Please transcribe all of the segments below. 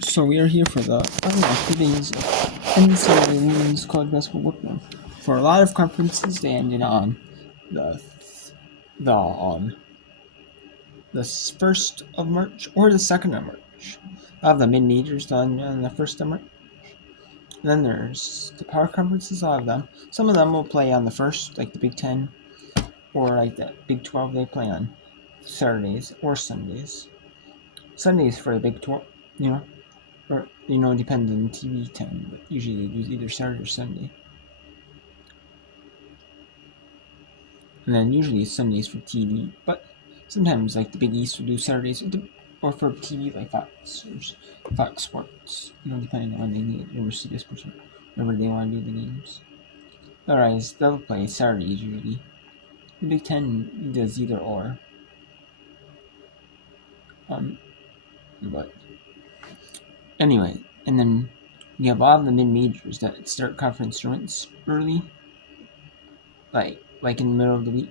So we are here for the today's NCAA Women's College Basketball Bookworm. For a lot of conferences, they ended on the the 1st of March or the 2nd of March. A lot of the mid majors done on the 1st of March. And then there's the power conferences. A lot of them. Some of them will play on the 1st, like the Big 10, or like the Big 12. They play on Saturdays or Sundays. Sundays for the Big 12, or depends on TV time, but usually they do either Saturday or Sunday. And then usually Sundays for TV, but sometimes like the Big East will do Saturdays or for TV like Fox or Fox Sports, depending on when they need it, or CBS Sports, whenever they want to do the games. Otherwise, they'll play Saturdays usually. The Big Ten does either or. But anyway, and then you have a lot of the mid majors that start conference tournaments early, like in the middle of the week,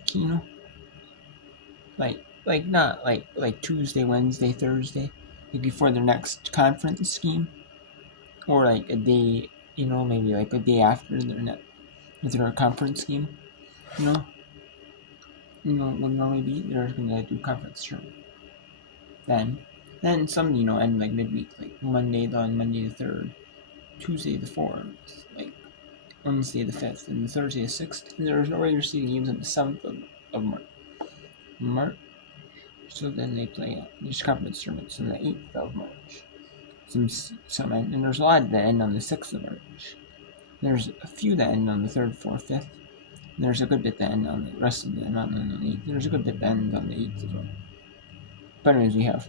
like not like Tuesday, Wednesday, Thursday, like before their next conference game, or like a day, maybe like a day after their conference game, would normally be they're gonna do conference tournament. Then some end like midweek, like Monday the 3rd, Tuesday the 4th, like Wednesday the 5th, and Thursday the 6th. And there's no regular season games on the 7th of March. So then they play these conference tournaments on the 8th of March. And there's a lot that end on the 6th of March. There's a few that end on the 3rd, 4th, 5th. And there's a good bit that end on the rest of them, not on the 8th. There's a good bit that ends on the 8th as well. But anyways, we have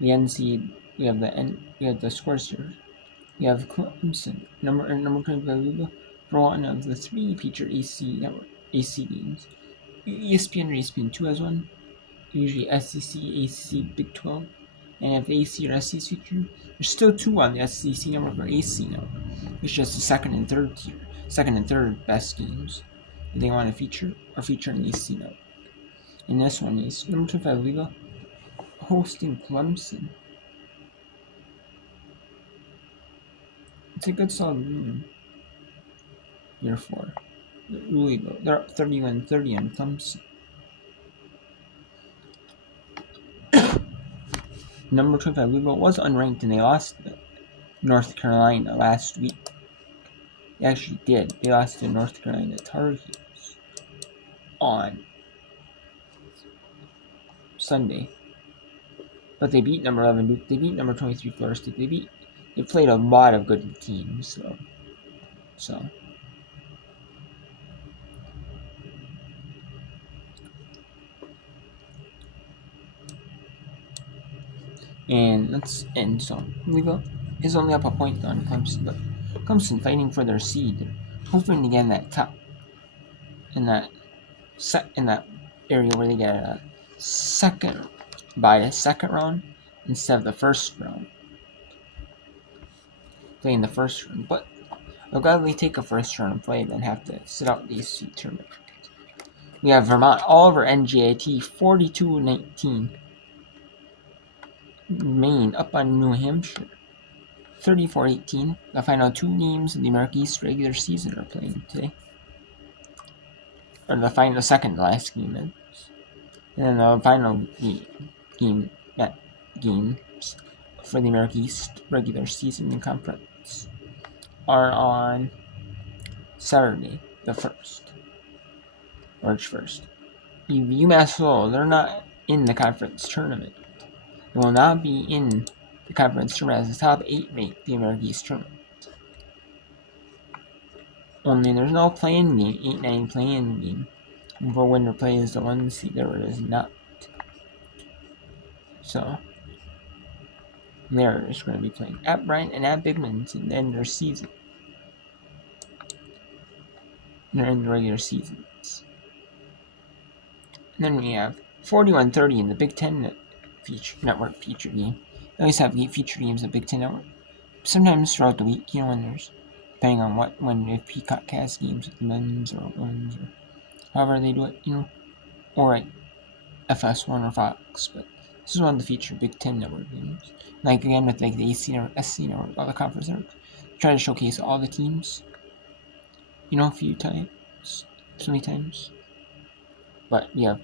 the NC, we have the scores here. We have Clemson, number 25 for one of the 3 featured AC games. ESPN or ESPN2 has one. Usually SEC, ACC, Big 12, and if AC or SEC feature, there's still 2 on the SEC network or AC network. It's just the second and third best games that they want to feature or feature on the AC network. And this one is number 25 Liga hosting Clemson. It's a good solid win. Therefore, they're up 31-30 on Clemson. Number 25 Louisville was unranked and they lost to North Carolina last week. They actually did. They lost to North Carolina Tar Heels on Sunday. But they beat number 11 Duke. They beat number 23 Florida State. They played a lot of good teams. So. So Louisville is only up a point on Clemson, but Clemson fighting for their seed, hoping to get in that top, in that area where they get a second round instead of the first round. Playing the first round, but they'll gladly take a first round play than have to sit out the ACC tournament. We have Vermont all over NGAT 42-19. Maine up on New Hampshire 34-18. The final 2 games of the American East regular season are playing today. Or the second to last game is. And then the final games for the American East regular season and conference are on Saturday, the 1st, March 1st. UMass Lowell, they're not in the conference tournament. They will not be in the conference tournament as the top 8 make the American East tournament. Only there's no play-in game, 8-9 play-in game. For winner plays the 1 seed, there is not. So, they're just going to be playing at Bryant and at Bigman to end their season. They're in the regular seasons. And then we have 41-30 in the Big Ten Network feature game. They always have feature games at Big Ten Network. Sometimes throughout the week, when there's, depending on if Peacock has games with the men's or women's or however they do it, or at FS1 or Fox. But This is one of the featured Big Ten network games. Like again with like the AC or SC network, all the conference networks. Try to showcase all the teams. A few times, so many times. But you have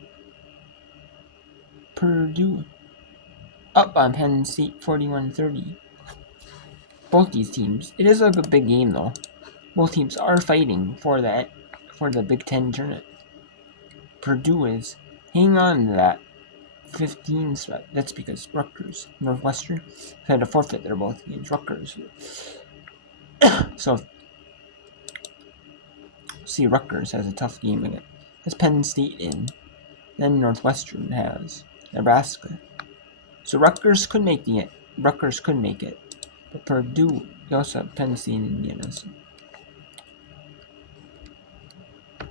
Purdue up on Penn State 41-30. Both these teams. It is like a big game though. Both teams are fighting for the Big Ten tournament. Purdue is hanging on to that 15 spot. That's because Rutgers, Northwestern, had to forfeit their both games. Rutgers. So, see, Rutgers has a tough game again. Has Penn State in. Then Northwestern has Nebraska. So Rutgers could make it. But Purdue, you also have Penn State and Indiana. So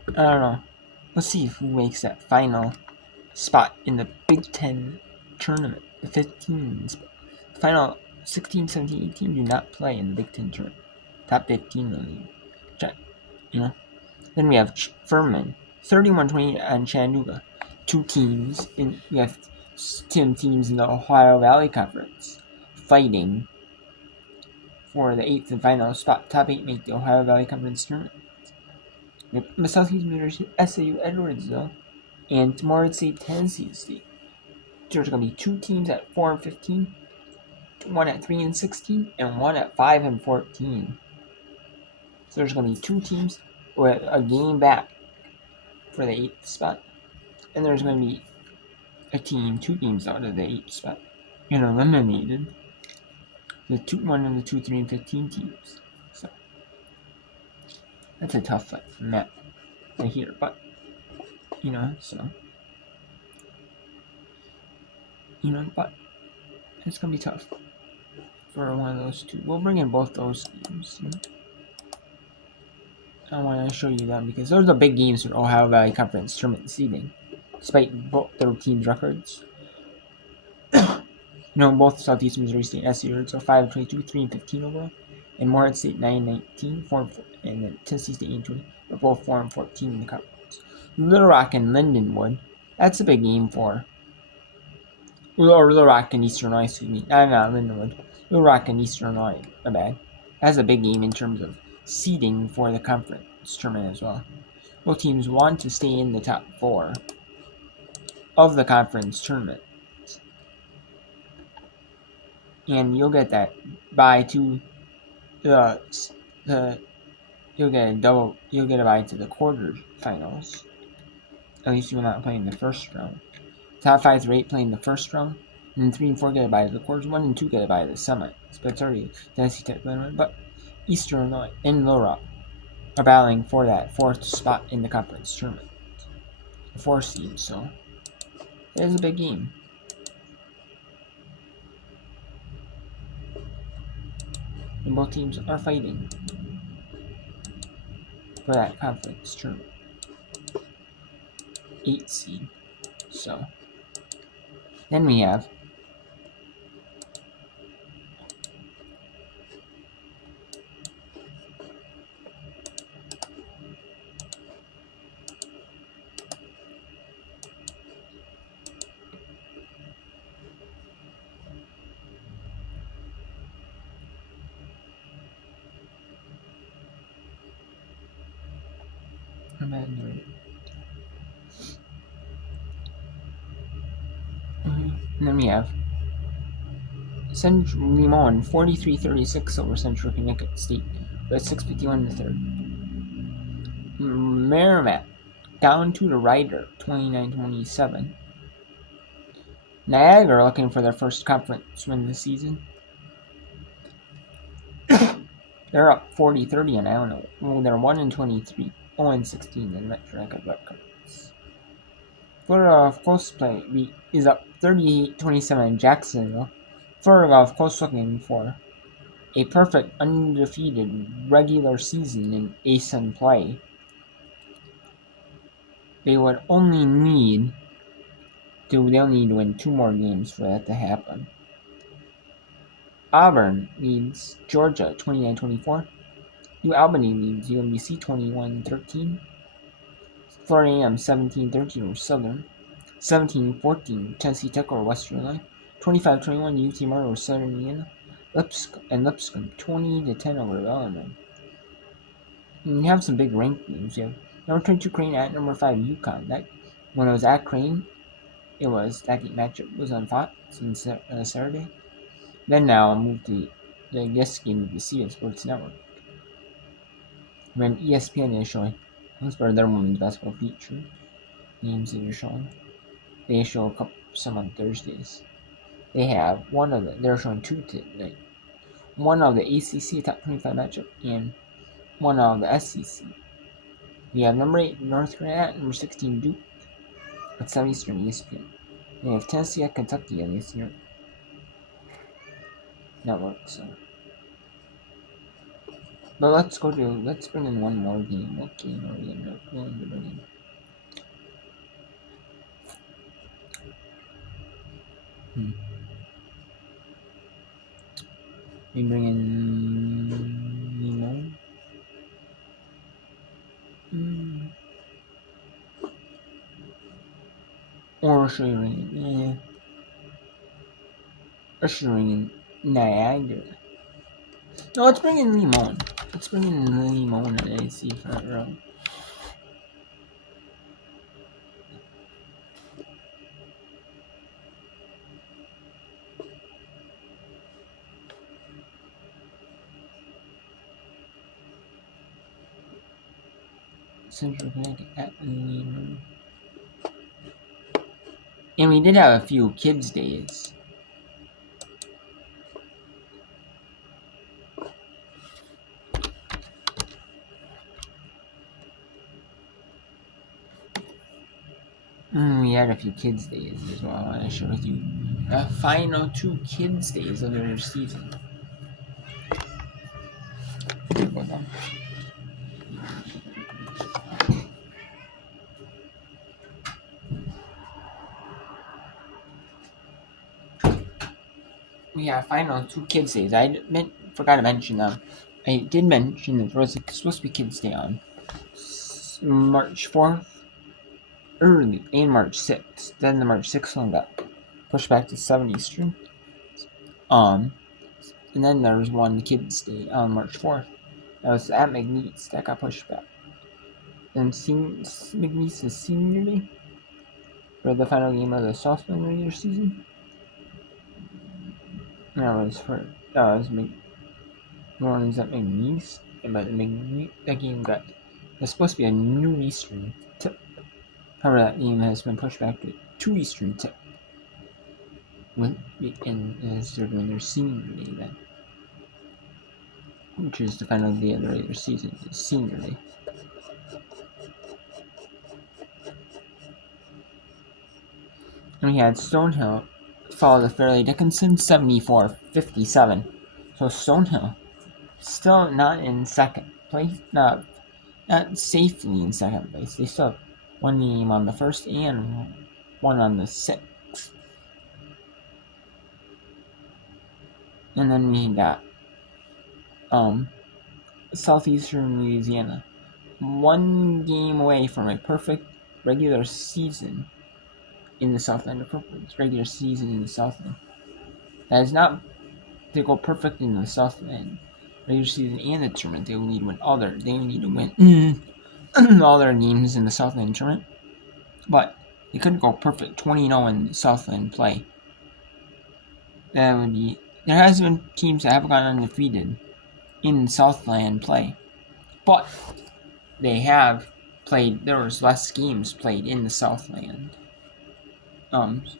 I don't know. Let's see who makes that final spot in the Big Ten tournament. The 15 spot. Final 16, 17, 18 do not play in the Big Ten tournament. Top 15 only. Then we have Furman, 31-28 on Chattanooga. Two teams we have 10 teams in the Ohio Valley Conference fighting for the 8th and final spot. Top 8 make the Ohio Valley Conference tournament. The Southeast University, SAU Edwardsville, and Morehead State, Tennessee State. There's going to be two teams at 4-15, one at 3-16, and one at 5-14. So there's going to be two teams with a game back for the 8th spot, and there's going to be two teams out of the 8th spot, and eliminated one of the 2, 3, and 15 teams. So that's a tough fight from that right here, but but it's gonna be tough for one of those two. We'll bring in both those games. I want to show you them because those are the big games for Ohio Valley Conference tournament seeding, despite both their teams' records. Both Southeast Missouri State and SC are 5-22, 3-15 overall, and Morehead State 9-19, 4-4, and then Tennessee State 8-20, are both 4-14 in the conference. Little Rock and Lindenwood, that's a big game for. Little Rock and Eastern Illinois, excuse me. Not Lindenwood. Little Rock and Eastern Illinois, my bad. That's a big game in terms of seeding for the conference tournament as well. Both teams want to stay in the top 4 of the conference tournament. And you'll get that bye to you'll get a bye to the quarterfinals. At least you're not playing the first round. Top 5 through 8 playing the first round, and then 3 and 4 get a bye to the quarters. 1 and 2 get a bye to the semis. But it's already Tennessee Tech playing. But Eastern Illinois and Little Rock are battling for that 4th spot in the conference tournament, the 4 seed. So it is a big game. And both teams are fighting for that conference tournament 8 seed. So then we have And then we have Central Limon 43-36 over Central Connecticut State with 6:51 in the third. Merrimack down to the Rider 29-27. Niagara looking for their first conference win this season. They're up 40-30 on Illinois. They're 1-23, 0-16 in Metro records. Florida Gulf Coast play is up 38-27 in Jacksonville. Florida Gulf Coast looking for a perfect undefeated regular season in ASUN play. They'll need to win 2 more games for that to happen. Auburn leads Georgia 29-24. New Albany leads UMBC 21-13. Florida A&M 17-13 over Southern. 17-14, Tennessee Tech over Western Illinois. 25-21, UT Martin over Southern Indiana. Lipscomb 20-10 over Illinois. And you have some big ranked games. You have number 22 Crane at number 5 UConn. That when it was at Crane, that game matchup was on Fox on Saturday. Then now I moved to this game to the CBS Sports Network. When ESPN is showing, that's part of their women's basketball feature games that they're showing. They show some on Thursdays. They have they're showing two tonight. One of the ACC top 25 matchup and one of the SEC. We have number 8 North Carolina at number 16 Duke at 7 Eastern ESPN. We have Tennessee at Kentucky on the Eastern Network. So, but let's bring in one more game. What game are we going to bring in? We bring in Nemo. Or should we bring in? Or should we bring in Niagara? No, let's bring in Limon. Let's bring in Limon and AC front row. Central Connecticut at Limon. And we did have a few kids' days. We had a few kids' days as well. I want to share with you the final 2 kids' days of their season. We have final 2 kids' days. I forgot to mention them. I did mention that there was supposed to be Kids' Day on March 4th, early, and March 6th. Then the March 6th one got pushed back to 7 Eastern. And then there was one Kids' Day on March 4th. That was at McNeese. That got pushed back. And McNeese's senior day for the final game of the softball regular season. That was One's at McNeese, but that game was supposed to be a noon Eastern tip. However, that game has been pushed back to 2 Eastern tip. As they're doing their senior day then, which is the final day of the regular season, the senior day. And we had Stonehill follow the Fairleigh Dickinson 74-57. So Stonehill still not in second place, not safely in second place. They still have one game on the first and one on the 6th. And then we got Southeastern Louisiana, 1 game away from a perfect regular season in the Southland. Regular season in the Southland. That is not to go perfect in the Southland regular season and the tournament. They need to win all their games in the Southland tournament. But they couldn't go perfect 20-0 in Southland play. That would be. There has been teams that have gone undefeated in Southland play, but they have played. There was less games played in the Southland.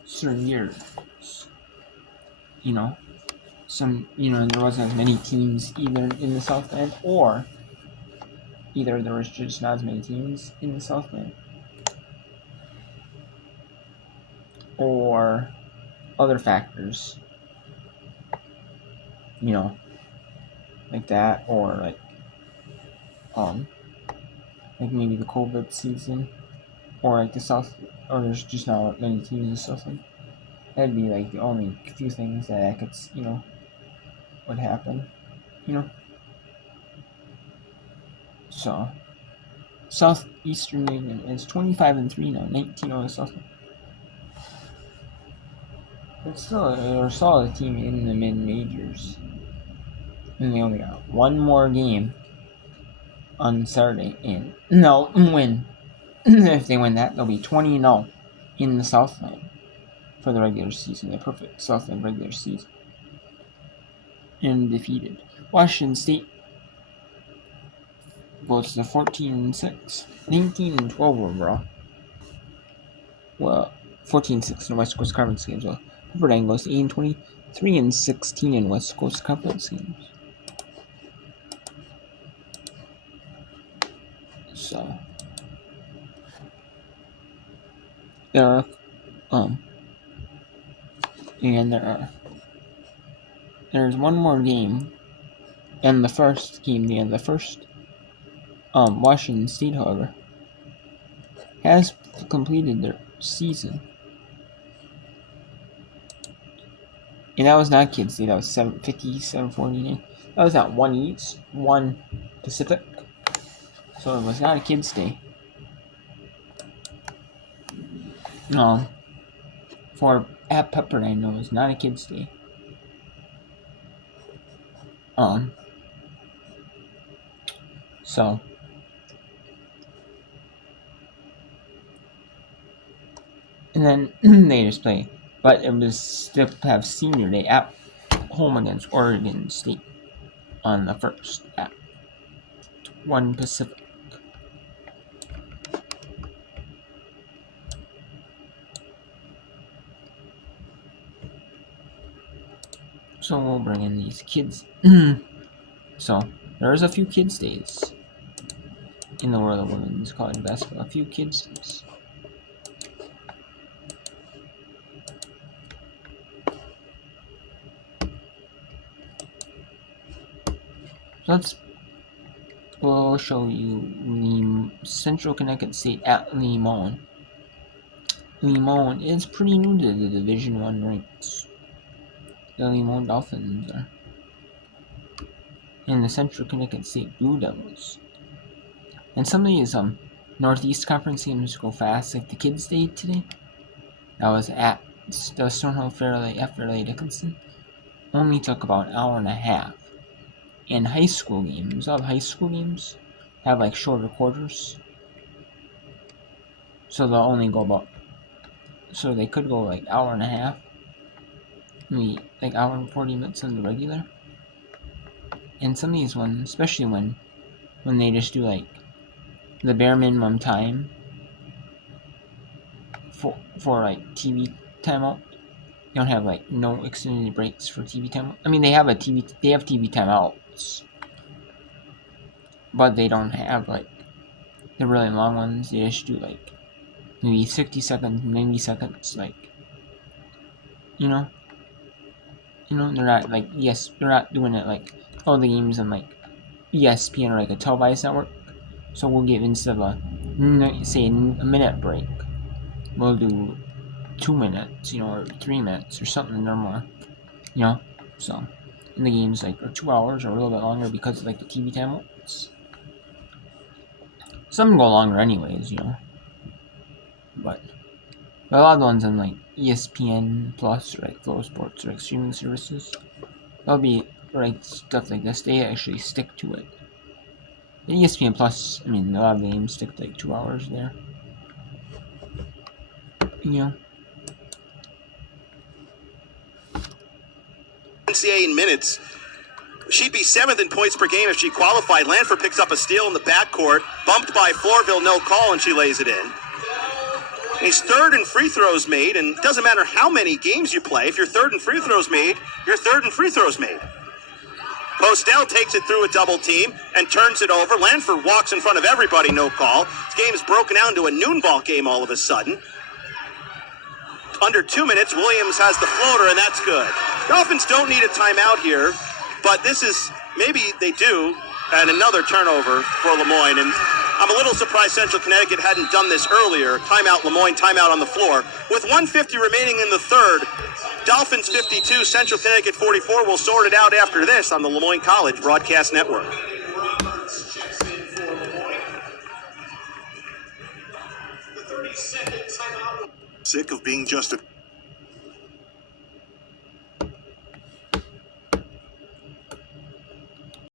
Certain years, there wasn't as many teams either in the Southland, or either there was just not as many teams in the Southland, or other factors, like that, or like maybe the COVID season, or like the South, or there's just not many teams in the Southland. That'd be like the only few things that I could, would happen, So, Southeastern Union is 25-3 now, 19 on the Southland. But still, they're a solid team in the mid-majors. And they only got one more game on Saturday, and they'll win. If they win that, they'll be 20-0 in the Southland for the regular season. The perfect Southland regular season. And defeated. Washington State goes to 14-6. 19-12 overall. Well, 14-6 in West Coast Conference games. Well, Pepperdine goes to 8-20. 3-16 in West Coast Conference games. So there are and there's one more game, and the first game, the first Washington State, however, has completed their season. And that was not Kids Day, that was 7:50, That was not one East, one Pacific. So it was not a Kids Day. For at Pepperdine, no, it was not a Kids Day. So and then they just play. But it was still to have senior day at home against Oregon State on the first at 1 Pacific. So we'll bring in these kids. So there's a few kids days in the world of women's college basketball. A few kids days. So we'll show you the Central Connecticut State at Limon. Limon is pretty new to the Division I ranks. The Limon Dolphins are. And the Central Connecticut State Blue Devils. And some of these Northeast Conference games go fast, like the Kids Day today. That was at the Stonehill Fairleigh Dickinson. Only took about an hour and a half. And high school games, all high school games have like shorter quarters. So they'll only go so they could go like hour and a half. Maybe like hour and 40 minutes on the regular. And some of these ones, especially when they just do like the bare minimum time for like TV timeout. They don't have like no extended breaks for TV timeout. I mean, they have TV timeouts, but they don't have like the really long ones. They just do like maybe 60 seconds, 90 seconds, like they're not like they're not doing it like all the games on like ESPN or like a televised network. So we'll give, instead of say a minute break, we'll do 2 minutes, or 3 minutes or something or more, So, and the games like are 2 hours or a little bit longer because of like the TV timeouts. Some go longer anyways, But a lot of the ones on like ESPN Plus or like Flow Sports or like streaming services, they'll be right stuff like this. They actually stick to it. The ESPN Plus, a lot of the games stick to like 2 hours there. NCAA in minutes. She'd be 7th in points per game if she qualified. Lanford picks up a steal in the backcourt. Bumped by Floorville, no call, and she lays it in. He's 3rd in free throws made, and it doesn't matter how many games you play. If you're 3rd in free throws made, you're 3rd in free throws made. Postell takes it through a double team and turns it over. Lanford walks in front of everybody, no call. This game is broken down to a noon ball game all of a sudden. Under 2 minutes, Williams has the floater, and that's good. Dolphins don't need a timeout here, but this is, maybe they do, and another turnover for Lemoyne. And I'm a little surprised Central Connecticut hadn't done this earlier. Timeout Lemoyne, timeout on the floor. With 1:50 remaining in the third, Dolphins 52, Central Connecticut 44. We'll sort it out after this on the Lemoyne College Broadcast Network. Sick of being just a